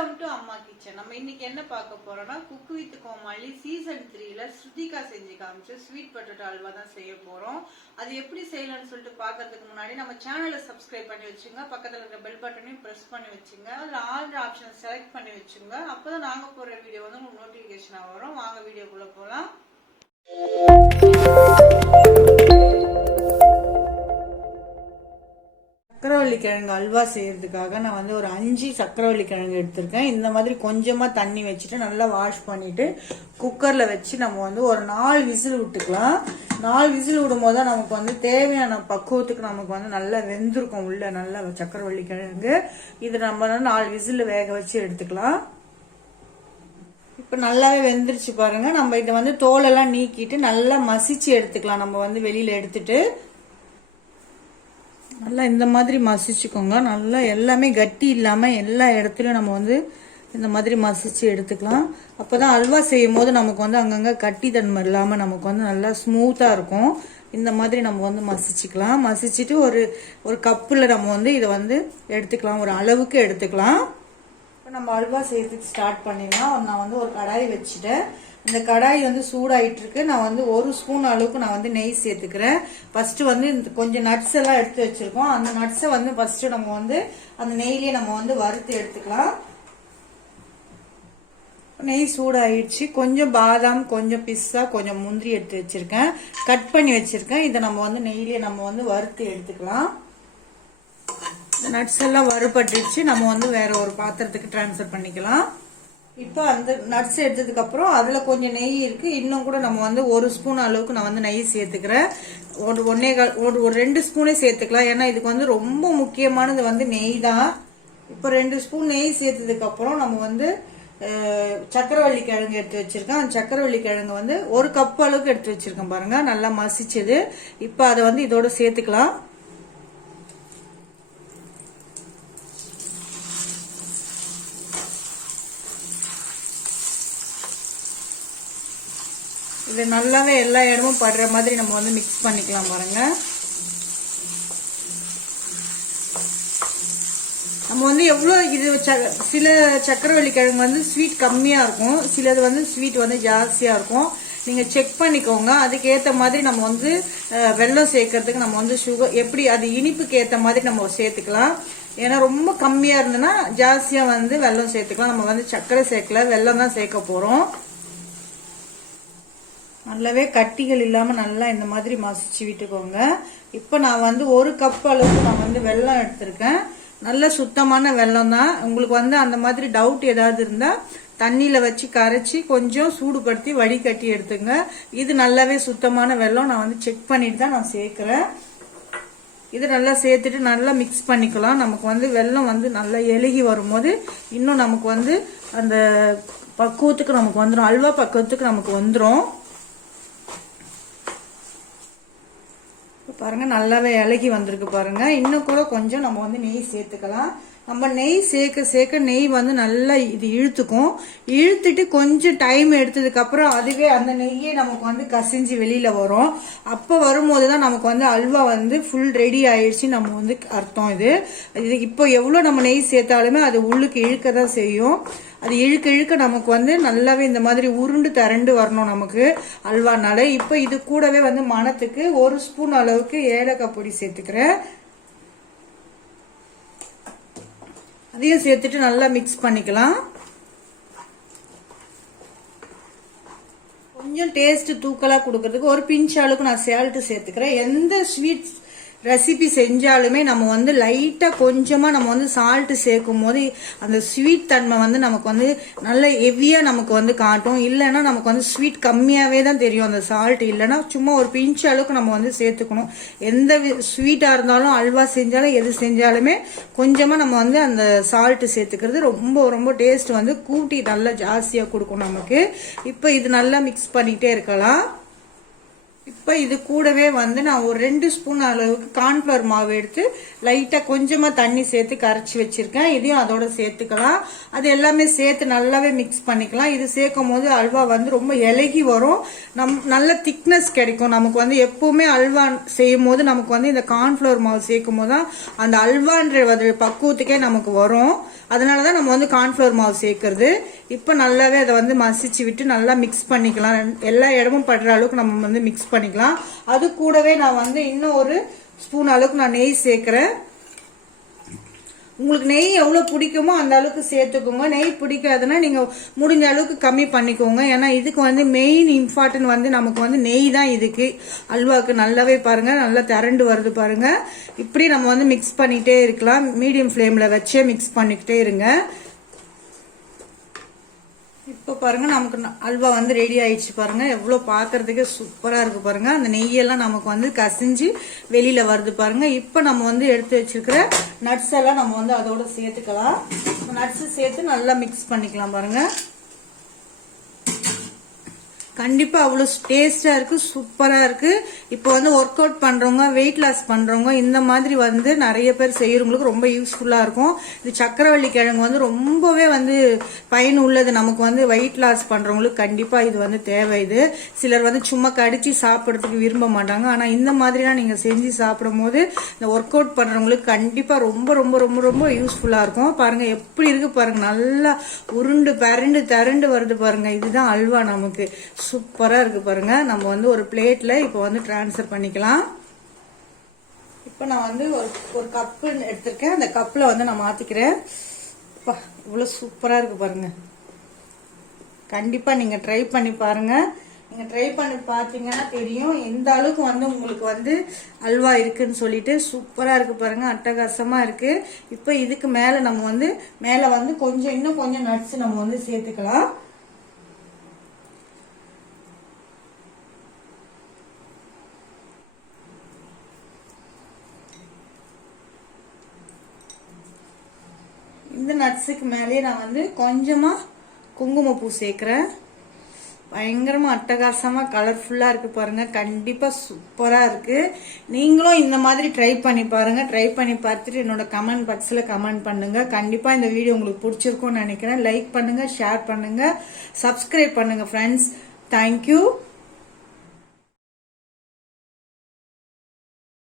Welcome to அம்மா kitchen. நம்ம இன்னைக்கு என்ன பார்க்க போறோம்னா குக் வித் கோமாளி சீசன் 3ல ஸ்ருதிகா செஞ்சு காமிச்சு ஸ்வீட் பொட்டேட்டோ அல்வா தான் செய்ய போறோம். அது எப்படி செய்யலாம்னு சொல்லிட்டு பார்க்கறதுக்கு முன்னாடி நம்ம சேனலை சப்ஸ்கிரைப் பண்ணி வச்சுங்க, பக்கத்துல இருக்க பெல் பட்டனையும் பிரஸ் பண்ணி வச்சுங்க, அதுல ஆல் ஆப்ஷனை செலக்ட் பண்ணி வச்சுங்க. அப்பதான் நாங்க போற வீடியோ வந்து உங்களுக்கு நோட்டிபிகேஷனா வரும். வாங்க வீடியோக்குள்ள போலாம். சக்கரவள்ளி கிழங்கு அல்வா செய்யறதுக்காக நான் வந்து ஒரு 5 சக்கரவள்ளி கிழங்கு எடுத்திருக்கேன். இந்த மாதிரி கொஞ்சமா தண்ணி வச்சுட்டு நல்லா வாஷ் பண்ணிட்டு குக்கர்ல வச்சு நம்ம வந்து ஒரு 4 விசில் விட்டுக்கலாம். 4 விசில் விடும் போது நமக்கு வந்து தேவையான பக்குவத்துக்கு நமக்கு வந்து நல்லா வெந்திருக்கும் உள்ள நல்லா சக்கரவள்ளி கிழங்கு. இது நம்ம 4 விசில் வேக வச்சு எடுத்துக்கலாம். இப்ப நல்லாவே வெந்துருச்சு பாருங்க. நம்ம இதை வந்து தோலெல்லாம் நீக்கிட்டு நல்லா மசிச்சு எடுத்துக்கலாம். நம்ம வந்து வெளியில எடுத்துட்டு நல்லா இந்த மாதிரி மசிச்சுக்கோங்க. நல்லா எல்லாமே கட்டி இல்லாம எல்லா இடத்துலயும் நம்ம வந்து இந்த மாதிரி மசிச்சு எடுத்துக்கலாம். அப்பதான் அல்வா செய்யும் போது நமக்கு வந்து அங்கங்க கட்டி தன்மை இல்லாம நமக்கு வந்து நல்லா ஸ்மூத்தா இருக்கும். இந்த மாதிரி நம்ம வந்து மசிச்சுக்கலாம். மசிச்சுட்டு ஒரு கப்புல நம்ம வந்து இதை வந்து எடுத்துக்கலாம், ஒரு அளவுக்கு எடுத்துக்கலாம். இப்போ நம்ம அல்வா செய்யறதுக்கு ஸ்டார்ட் பண்ணிடலாம். நான் வந்து ஒரு கடாய் வச்சுட்டேன். இந்த கடாய் வந்து சூடாயிட்டு இருக்கு. நான் வந்து 1 ஸ்பூன் அளவுக்கு நான் வந்து நெய் சேர்த்துக்கிறேன். ஃபர்ஸ்ட் வந்து கொஞ்சம் நட்ஸ் எல்லாம் எடுத்து வச்சிருக்கோம். அந்த நட்ஸை வந்து ஃபர்ஸ்ட் நம்ம வந்து அந்த நெய்லயே நம்ம வந்து வறுத்து எடுத்துக்கலாம். நெய் சூடாயிடுச்சு. கொஞ்சம் பாதாம், கொஞ்சம் பிஸ்தா, கொஞ்சம் முந்திரி எடுத்து வச்சிருக்கேன், கட் பண்ணி வச்சிருக்கேன். இதை நம்ம வந்து நெய்லயே நம்ம வந்து வறுத்து எடுத்துக்கலாம். இந்த நட்ஸ் எல்லாம் வறுபட்டுச்சு. நம்ம வந்து வேற ஒரு பாத்திரத்துக்கு டிரான்ஸ்ஃபர் பண்ணிக்கலாம். இப்போ அந்த நட்ஸ் எடுத்ததுக்கு அப்புறம் அதுல கொஞ்சம் நெய் இருக்கு. இன்னும் கூட நம்ம வந்து 1 ஸ்பூன் அளவுக்கு நான் வந்து நெய் சேர்த்துக்கிறேன். ஒரு 2 ஸ்பூனே சேர்த்துக்கலாம். ஏன்னா இதுக்கு வந்து ரொம்ப முக்கியமானது வந்து நெய் தான். இப்போ 2 ஸ்பூன் நெய் சேர்த்ததுக்கு அப்புறம் நம்ம வந்து சக்கரவள்ளி கிழங்கு எடுத்து வச்சிருக்கேன். அந்த சக்கரவள்ளி கிழங்கு வந்து 1 கப் அளவுக்கு எடுத்து வச்சிருக்கேன் பாருங்க, நல்லா மசிச்சது. இப்போ அதை வந்து இதோட சேர்த்துக்கலாம். இது நல்லாவே எல்லா இடமும் படுற மாதிரி நம்ம வந்து மிக்ஸ் பண்ணிக்கலாம் பாருங்க. நம்ம வந்து எவ்வளவு இது சில சக்கரவள்ளி கிழங்கு வந்து ஸ்வீட் கம்மியா இருக்கும், சிலது வந்து ஸ்வீட் வந்து ஜாஸ்தியா இருக்கும். நீங்க செக் பண்ணிக்கோங்க. அதுக்கு ஏத்த மாதிரி நம்ம வந்து வெல்லம் சேர்க்கறதுக்கு நம்ம வந்து சுகர் எப்படி அது இனிப்புக்கு ஏத்த மாதிரி நம்ம சேர்த்துக்கலாம். ஏன்னா ரொம்ப கம்மியா இருந்ததுன்னா ஜாஸ்தியா வந்து வெல்லம் சேர்த்துக்கலாம். நம்ம வந்து சர்க்கரை சேர்க்கல, வெல்லம் தான் சேர்க்க போறோம். நல்லாவே கட்டிகள் இல்லாம நல்லா இந்த மாதிரி மசிச்சு விட்டுக்கோங்க. இப்ப நான் வந்து 1 கப் அளவுக்கு நான் வந்து வெல்லம் எடுத்திருக்கேன். நல்ல சுத்தமான வெல்லம் தான். உங்களுக்கு வந்து அந்த மாதிரி டவுட் ஏதாவது இருந்தா தண்ணியில வச்சு கரைச்சி கொஞ்சம் சூடுபடுத்தி வடிகட்டி எடுத்துங்க. இது நல்லாவே சுத்தமான வெல்லம். நான் வந்து செக் பண்ணிட்டு தான் நான் சேர்க்கிறேன். இது நல்லா சேர்த்துட்டு நல்லா மிக்ஸ் பண்ணிக்கலாம். நமக்கு வந்து வெல்லம் வந்து நல்லா எழுகி வரும்போது இன்னும் நமக்கு வந்து அந்த பக்குவத்துக்கு நமக்கு வந்துடும், அல்வா பக்குவத்துக்கு நமக்கு வந்துடும். பாருங்க நல்லாவே இலகி வந்திருக்கு பாருங்க. இன்னும் கூட கொஞ்சம் நம்ம வந்து நெய் சேர்த்துக்கலாம். நம்ம நெய் சேர்க்க நெய் வந்து நல்லா இது இழுத்துக்கும். இழுத்துட்டு கொஞ்சம் டைம் எடுத்ததுக்கு அப்புறம் அதுவே அந்த நெய்யே நமக்கு வந்து கசிஞ்சு வெளியில வரும். அப்ப வரும்போதுதான் நமக்கு வந்து அல்வா வந்து ஃபுல் ரெடி ஆயிடுச்சு நம்ம வந்து அர்த்தம். இது இப்போ எவ்வளவு நம்ம நெய் சேர்த்தாலுமே அது உள்ளுக்கு இழுக்கதான் செய்யும். அது இழுக்க இழுக்க நமக்கு வந்து நல்லாவே இந்த மாதிரி உருண்டு திரண்டு வரணும் நமக்கு அல்வானால. இப்ப இது கூடவே வந்து மணத்துக்கு 1 ஸ்பூன் அளவுக்கு ஏலக்காய் பொடி சேர்த்துக்கிறேன். அதையும் சேர்த்துட்டு நல்லா மிக்ஸ் பண்ணிக்கலாம். கொஞ்சம் டேஸ்ட் தூக்கலா கொடுக்கறதுக்கு ஒரு பிஞ்ச் அளவுக்கு நான் சால்ட் சேர்த்துக்கிறேன். எந்த ஸ்வீட் ரெசிபி செஞ்சாலுமே நம்ம வந்து லைட்டா கொஞ்சமா நம்ம வந்து சால்ட் சேர்க்கும் போது அந்த ஸ்வீட் தன்மை வந்து நமக்கு வந்து நல்ல ஹெவியா நமக்கு வந்து காட்டும். இல்லைன்னா நமக்கு வந்து ஸ்வீட் கம்மியாவே தான் தெரியும் அந்த சால்ட். இல்லைன்னா சும்மா ஒரு பிஞ்ச் அளவுக்கு நம்ம வந்து சேர்த்துக்கணும். எந்த ஸ்வீட்டா இருந்தாலும் அல்வா செஞ்சாலும் எது செஞ்சாலுமே கொஞ்சமா நம்ம வந்து அந்த சால்ட் சேர்த்துக்கிறது ரொம்ப ரொம்ப டேஸ்ட் வந்து கூட்டி நல்லா ஜாஸ்தியா கொடுக்கும் நமக்கு. இப்ப இது நல்லா மிக்ஸ் பண்ணிட்டே இருக்கலாம். இப்ப இது கூடவே வந்து நான் ஒரு 2 ஸ்பூன் அளவுக்கு கார்ன்ஃபிளவர் மாவு எடுத்து லைட்டா கொஞ்சமா தண்ணி சேர்த்து கரைச்சி வச்சிருக்கேன். இதையும் அதோட சேர்த்துக்கலாம். அது எல்லாமே சேர்த்து நல்லாவே மிக்ஸ் பண்ணிக்கலாம். இது சேர்க்கும் போது அல்வா வந்து ரொம்ப இலகி வரும், நல்ல திக்னஸ் கிடைக்கும். நமக்கு வந்து எப்பவுமே அல்வா செய்யும் போது நமக்கு வந்து இந்த கார்ன்ஃபிளவர் மாவு சேர்க்கும் போது தான் அந்த அல்வான்ற பக்குவத்துக்கே நமக்கு வரும். அதனாலதான் நம்ம வந்து கார்ன்ஃபிளவர் மாவு சேர்க்கறது. இப்ப நல்லாவே அதை வந்து மசிச்சு விட்டு நல்லா மிக்ஸ் பண்ணிக்கலாம். எல்லா இடமும் படுற அளவுக்கு நம்ம வந்து மிக்ஸ் பண்ணிக்கலாம். அது கூடவே நான் வந்து இன்னும் ஒரு ஸ்பூன் அளவுக்கு நான் நெய் சேர்க்கிறேன். உங்களுக்கு நெய் எவ்வளவு பிடிக்குமோ அந்த அளவுக்கு சேர்த்துக்கோங்க. நெய் பிடிக்காதுன்னா நீங்க முடிஞ்ச அளவுக்கு கம்மி பண்ணிக்கோங்க. ஏன்னா இதுக்கு வந்து மெயின் இம்பார்ட்டன்ட் வந்து நமக்கு வந்து நெய் தான். இதுக்கு அல்வாக்கு நல்லாவே பாருங்க நல்லா திரண்டு வருது பாருங்க. இப்படி நம்ம வந்து மிக்ஸ் பண்ணிட்டே இருக்கலாம். மீடியம் ஃப்ளேம்ல வச்சே மிக்ஸ் பண்ணிக்கிட்டே இருங்க. இப்போ பாருங்க நமக்கு அல்வா வந்து ரெடி ஆயிடுச்சு பாருங்க. எவ்வளவு பாக்குறதுக்கு சூப்பரா இருக்கு பாருங்க. அந்த நெய்யெல்லாம் நமக்கு வந்து கசிஞ்சு வெளியில வருது பாருங்க. இப்போ நம்ம வந்து எடுத்து வச்சிருக்கிற நட்ஸ் எல்லாம் நம்ம வந்து அதோட சேர்த்துக்கலாம். நட்ஸ் சேர்த்து நல்லா மிக்ஸ் பண்ணிக்கலாம் பாருங்க. கண்டிப்பா அவ்வளவு டேஸ்டா இருக்கு, சூப்பரா இருக்கு. இப்போ வந்து ஒர்க் அவுட் பண்றவங்க, வெயிட் லாஸ் பண்றவங்க இந்த மாதிரி வந்து நிறைய பேர் செய்யறவங்களுக்கு ரொம்ப யூஸ்ஃபுல்லா இருக்கும். இது சக்கரவள்ளி கிழங்கு வந்து ரொம்பவே வந்து பயன் உள்ளது. நமக்கு வந்து வெயிட் லாஸ் பண்றவங்களுக்கு கண்டிப்பா இது வந்து தேவை. இது சிலர் வந்து சும்மா கடிச்சு சாப்பிடறதுக்கு விரும்ப மாட்டாங்க. ஆனா இந்த மாதிரிலாம் நீங்க செஞ்சு சாப்பிடும் போது இந்த ஒர்க் அவுட் பண்றவங்களுக்கு கண்டிப்பா ரொம்ப ரொம்ப ரொம்ப ரொம்ப யூஸ்ஃபுல்லா இருக்கும். பாருங்க எப்படி இருக்கு பாருங்க. நல்லா உருண்டு பரண்டு திரண்டு வருது பாருங்க. இதுதான் அல்வா. நமக்கு சூப்பரா இருக்கு பாருங்க. நம்ம வந்து ஒரு பிளேட்ல இப்போ வந்து டிரான்ஸ்ஃபர் பண்ணிக்கலாம். இப்போ நான் வந்து ஒரு கப் எடுத்திருக்கேன். அந்த கப்ல வந்து நான் மாத்திக்கிறேன். இவ்வளவு சூப்பரா இருக்கு பாருங்க. கண்டிப்பா நீங்க ட்ரை பண்ணி பாருங்க. நீங்க ட்ரை பண்ணி பாத்தீங்கன்னா தெரியும் எந்த அளவுக்கு வந்து உங்களுக்கு வந்து அல்வா இருக்குன்னு சொல்லிட்டு. சூப்பரா இருக்கு பாருங்க, அட்டகாசமா இருக்கு. இப்போ இதுக்கு மேல நம்ம வந்து மேல வந்து இன்னும் கொஞ்சம் நட்ஸ் நம்ம வந்து சேர்த்துக்கலாம். இந்த நட்ஸுக்கு மேலேயே நான் வந்து கொஞ்சமா குங்குமப்பூ சேர்க்கிறேன். பயங்கரமா அட்டகாசமா கலர்ஃபுல்லா இருக்கு பாருங்க. கண்டிப்பா சூப்பரா இருக்கு. நீங்களும் இந்த மாதிரி ட்ரை பண்ணி பாருங்க. ட்ரை பண்ணி பார்த்துட்டு என்னோட கமெண்ட் பாக்ஸ்ல கமெண்ட் பண்ணுங்க. கண்டிப்பா இந்த வீடியோ உங்களுக்கு பிடிச்சிருக்கும்னு நினைக்கிறேன். லைக் பண்ணுங்க, ஷேர் பண்ணுங்க, சப்ஸ்கிரைப் பண்ணுங்க ஃப்ரெண்ட்ஸ். தேங்க்யூ.